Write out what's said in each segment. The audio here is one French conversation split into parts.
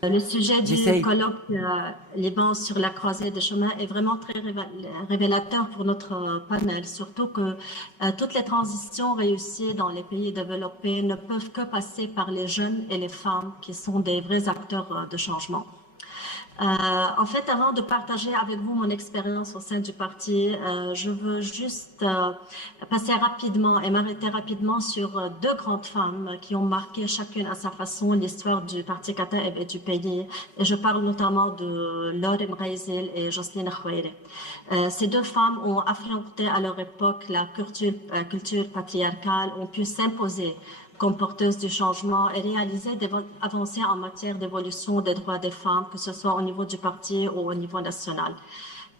Le sujet du J'essaye. colloque Liban sur la croisée des chemins est vraiment très révélateur pour notre panel, surtout que toutes les transitions réussies dans les pays développés ne peuvent que passer par les jeunes et les femmes qui sont des vrais acteurs de changement. En fait, avant de partager avec vous mon expérience au sein du parti, je veux juste passer rapidement et m'arrêter rapidement sur deux grandes femmes qui ont marqué chacune à sa façon l'histoire du parti Kataeb et du pays. Et je parle notamment de Laure Mraizil et Jocelyne Khoueire. Ces deux femmes ont affronté à leur époque la culture patriarcale, ont pu s'imposer comme porteuse du changement et réaliser des avancées en matière d'évolution des droits des femmes, que ce soit au niveau du parti ou au niveau national.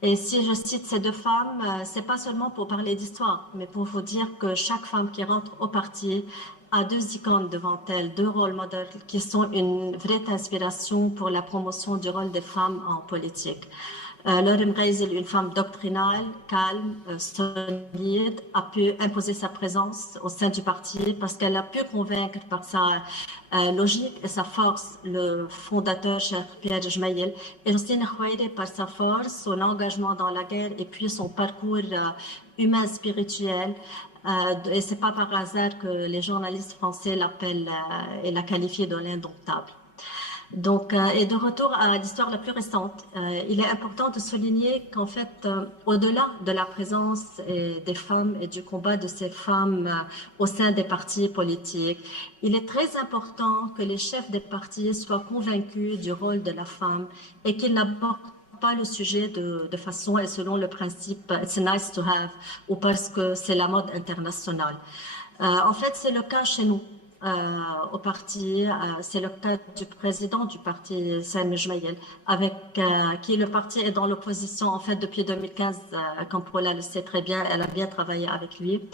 Et si je cite ces deux femmes, c'est pas seulement pour parler d'histoire, mais pour vous dire que chaque femme qui rentre au parti a deux icônes devant elle, deux rôles modèles qui sont une vraie inspiration pour la promotion du rôle des femmes en politique. Laure Mreizil, une femme doctrinale, calme, solide, a pu imposer sa présence au sein du parti parce qu'elle a pu convaincre par sa logique et sa force le fondateur, cher Pierre Jmaïl, et Jocelyne Khoueire par sa force, son engagement dans la guerre et puis son parcours humain spirituel. Et c'est pas par hasard que les journalistes français l'appellent et la qualifient de l'indomptable. Donc, et de retour à l'histoire la plus récente, il est important de souligner qu'en fait, au-delà de la présence des femmes et du combat de ces femmes au sein des partis politiques, il est très important que les chefs des partis soient convaincus du rôle de la femme et qu'ils n'abordent pas le sujet de façon et selon le principe it's nice to have ou parce que c'est la mode internationale. En fait, c'est le cas chez nous. Au parti, c'est le cas du président du parti, Saïm Jmaïel, avec qui le parti est dans l'opposition en fait depuis 2015, comme Paula le sait très bien, elle a bien travaillé avec lui.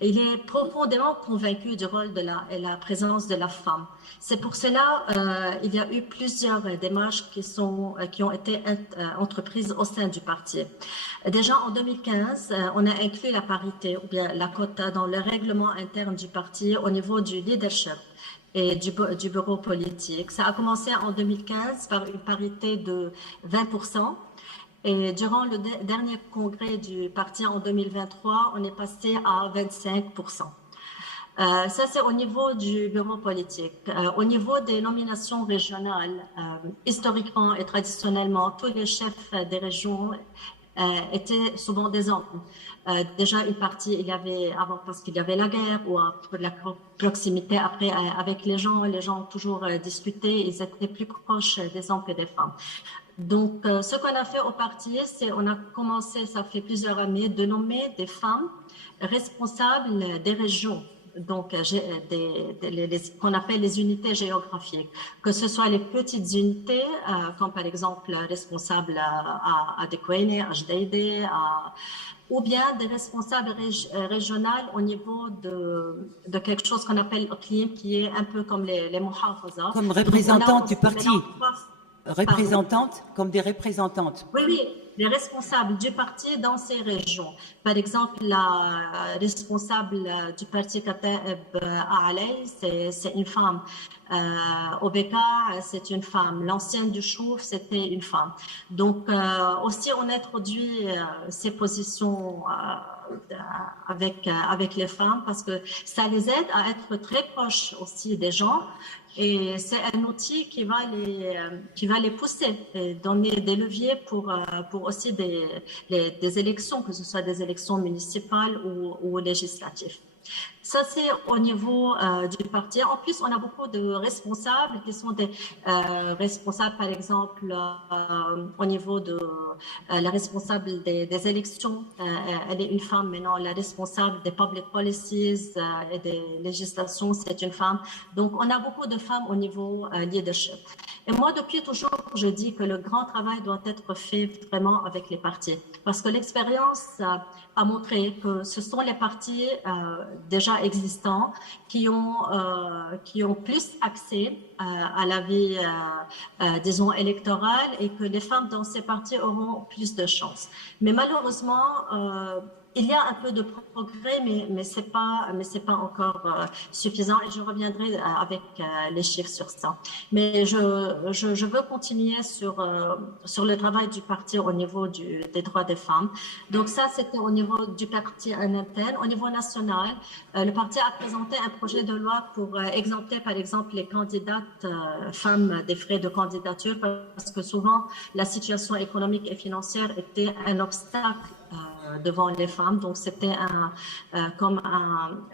Il est profondément convaincu du rôle de la présence de la femme. C'est pour cela il y a eu plusieurs démarches qui ont été entreprises au sein du parti. Déjà en 2015, on a inclus la parité ou bien la quota dans le règlement interne du parti au niveau du leadership et du bureau politique. Ça a commencé en 2015 par une parité de 20%. Et durant le dernier congrès du parti en 2023, on est passé à 25%. Ça, c'est au niveau du bureau politique. Au niveau des nominations régionales, historiquement et traditionnellement, tous les chefs des régions étaient souvent des hommes. Déjà, une partie, il y avait, avant, parce qu'il y avait la guerre ou pour la proximité après avec les gens ont toujours discuté, ils étaient plus proches des hommes que des femmes. Donc, ce qu'on a fait au parti, c'est on a commencé, ça fait plusieurs années, de nommer des femmes responsables des régions. Donc, qu'on appelle les unités géographiques, que ce soit les petites unités, comme par exemple responsables à Dekwene, à Jdeide, ou bien des responsables régionales au niveau de quelque chose qu'on appelle Oklim, qui est un peu comme les Muhafaza. Comme Donc, on a représentante du aussi parti. pardon. Représentante, comme des représentantes. Oui, oui, les responsables du parti dans ces régions. Par exemple, la responsable du parti Kataeb à Alay, c'est une femme. Au Beka, c'est une femme. L'ancienne du Chouf, c'était une femme. Donc, aussi, on a introduit ces positions avec les femmes parce que ça les aide à être très proches aussi des gens. Et c'est un outil qui va les pousser et donner des leviers pour aussi des élections, que ce soit des élections municipales ou législatives. Ça, c'est au niveau du parti. En plus, on a beaucoup de responsables qui sont des responsables, par exemple, au niveau de la responsable des élections. Elle est une femme maintenant. La responsable des public policies et des législations, c'est une femme. Donc, on a beaucoup de femmes au niveau leadership. Et moi, depuis toujours, je dis que le grand travail doit être fait vraiment avec les partis. Parce que l'expérience a montré que ce sont les partis déjà existants qui ont plus accès à la vie, disons, électorale et que les femmes dans ces partis auront plus de chances. Mais malheureusement, il y a un peu de progrès, mais c'est pas encore suffisant. Et je reviendrai avec les chiffres sur ça. Mais je veux continuer sur le travail du parti au niveau des droits des femmes. Donc ça, c'était au niveau du parti en interne. Au niveau national, le parti a présenté un projet de loi pour exempter, par exemple, les candidates femmes des frais de candidature, parce que souvent, la situation économique et financière était un obstacle devant les femmes. Donc, c'était comme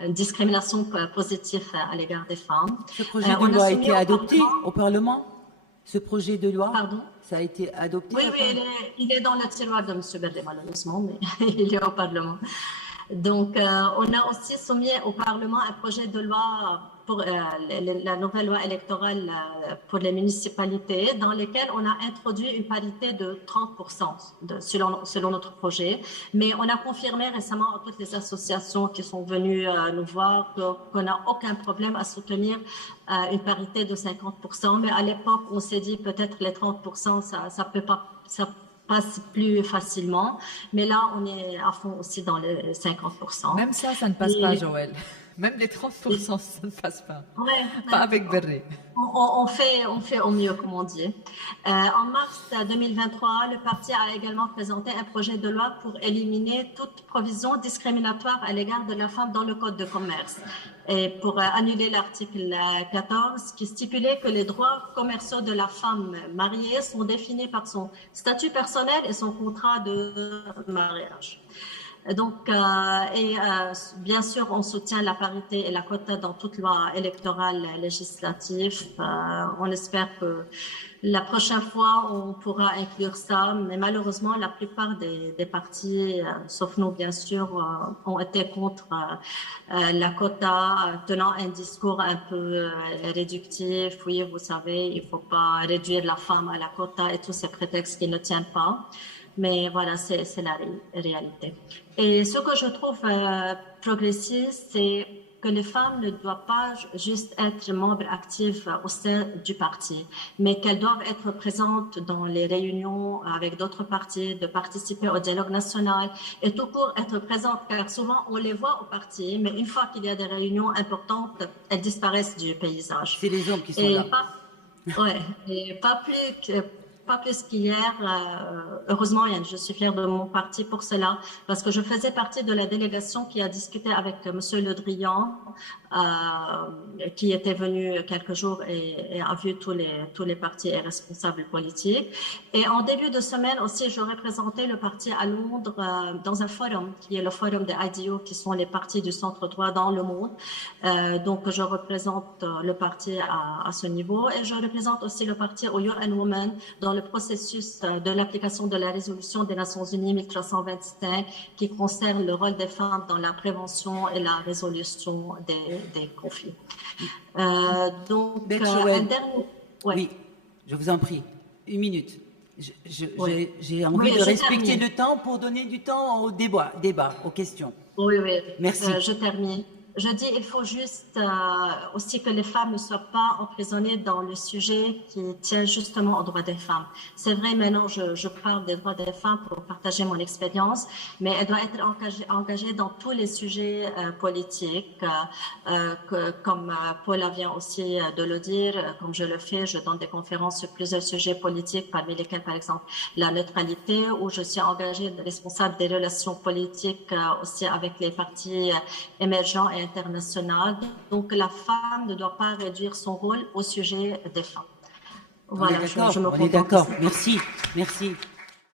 une discrimination positive à l'égard des femmes. Ce projet de loi a été adopté au Parlement? Ce projet de loi, pardon? Ça a été adopté? Oui, il est dans le tiroir de M. Berdet, malheureusement, mais il est au Parlement. Donc, on a aussi soumis au Parlement un projet de loi pour la nouvelle loi électorale pour les municipalités, dans lequel on a introduit une parité de 30% selon notre projet. Mais on a confirmé récemment à toutes les associations qui sont venues nous voir qu'on n'a aucun problème à soutenir une parité de 50%. Mais à l'époque, on s'est dit peut-être les 30%, ça peut pas... Ça passe plus facilement, mais là, on est à fond aussi dans les 50%. Même ça ne passe pas, Joël. Même les 30%, ça ne passe pas. Ouais, pas avec Berret. On fait au mieux, comme on dit. En mars 2023, le parti a également présenté un projet de loi pour éliminer toute provision discriminatoire à l'égard de la femme dans le Code de commerce et pour annuler l'article 14 qui stipulait que les droits commerciaux de la femme mariée sont définis par son statut personnel et son contrat de mariage. Donc, bien sûr, on soutient la parité et la quota dans toute loi électorale législative. On espère que la prochaine fois, on pourra inclure ça, mais malheureusement, la plupart des partis, sauf nous, bien sûr, ont été contre la quota, tenant un discours un peu réductif. Oui, vous savez, il ne faut pas réduire la femme à la quota et tous ces prétextes qui ne tiennent pas. Mais voilà, c'est la réalité. Et ce que je trouve progressiste, c'est que les femmes ne doivent pas juste être membres actifs au sein du parti, mais qu'elles doivent être présentes dans les réunions avec d'autres partis, de participer au dialogue national et tout court être présentes, car souvent on les voit au parti, mais une fois qu'il y a des réunions importantes, elles disparaissent du paysage. C'est les hommes qui sont là. Et pas plus qu'hier. Heureusement, je suis fière de mon parti pour cela, parce que je faisais partie de la délégation qui a discuté avec M. Le Drian, qui était venu quelques jours et a vu tous les partis et responsables politiques. Et en début de semaine aussi, je représentais le parti à Londres dans un forum, qui est le forum des IDO, qui sont les partis du centre droit dans le monde. Donc, je représente le parti à ce niveau, et je représente aussi le parti au UN Women dans le processus de l'application de la résolution des Nations Unies 1325 qui concerne le rôle des femmes dans la prévention et la résolution des conflits. Donc, un dernier... Oui, je vous en prie, 1 minute. J'ai envie de respecter le temps pour donner du temps au débat, aux questions. Oui. Merci. Je termine. Je dis il faut juste aussi que les femmes ne soient pas emprisonnées dans le sujet qui tient justement aux droits des femmes. C'est vrai, maintenant, je parle des droits des femmes pour partager mon expérience, mais elle doit être engagée dans tous les sujets politiques, comme Paula vient aussi de le dire, comme je le fais, je donne des conférences sur plusieurs sujets politiques, parmi lesquels, par exemple, la neutralité, où je suis engagée responsable des relations politiques aussi avec les partis émergents et internationale. Donc, la femme ne doit pas réduire son rôle au sujet des femmes. Voilà, on est d'accord. Merci.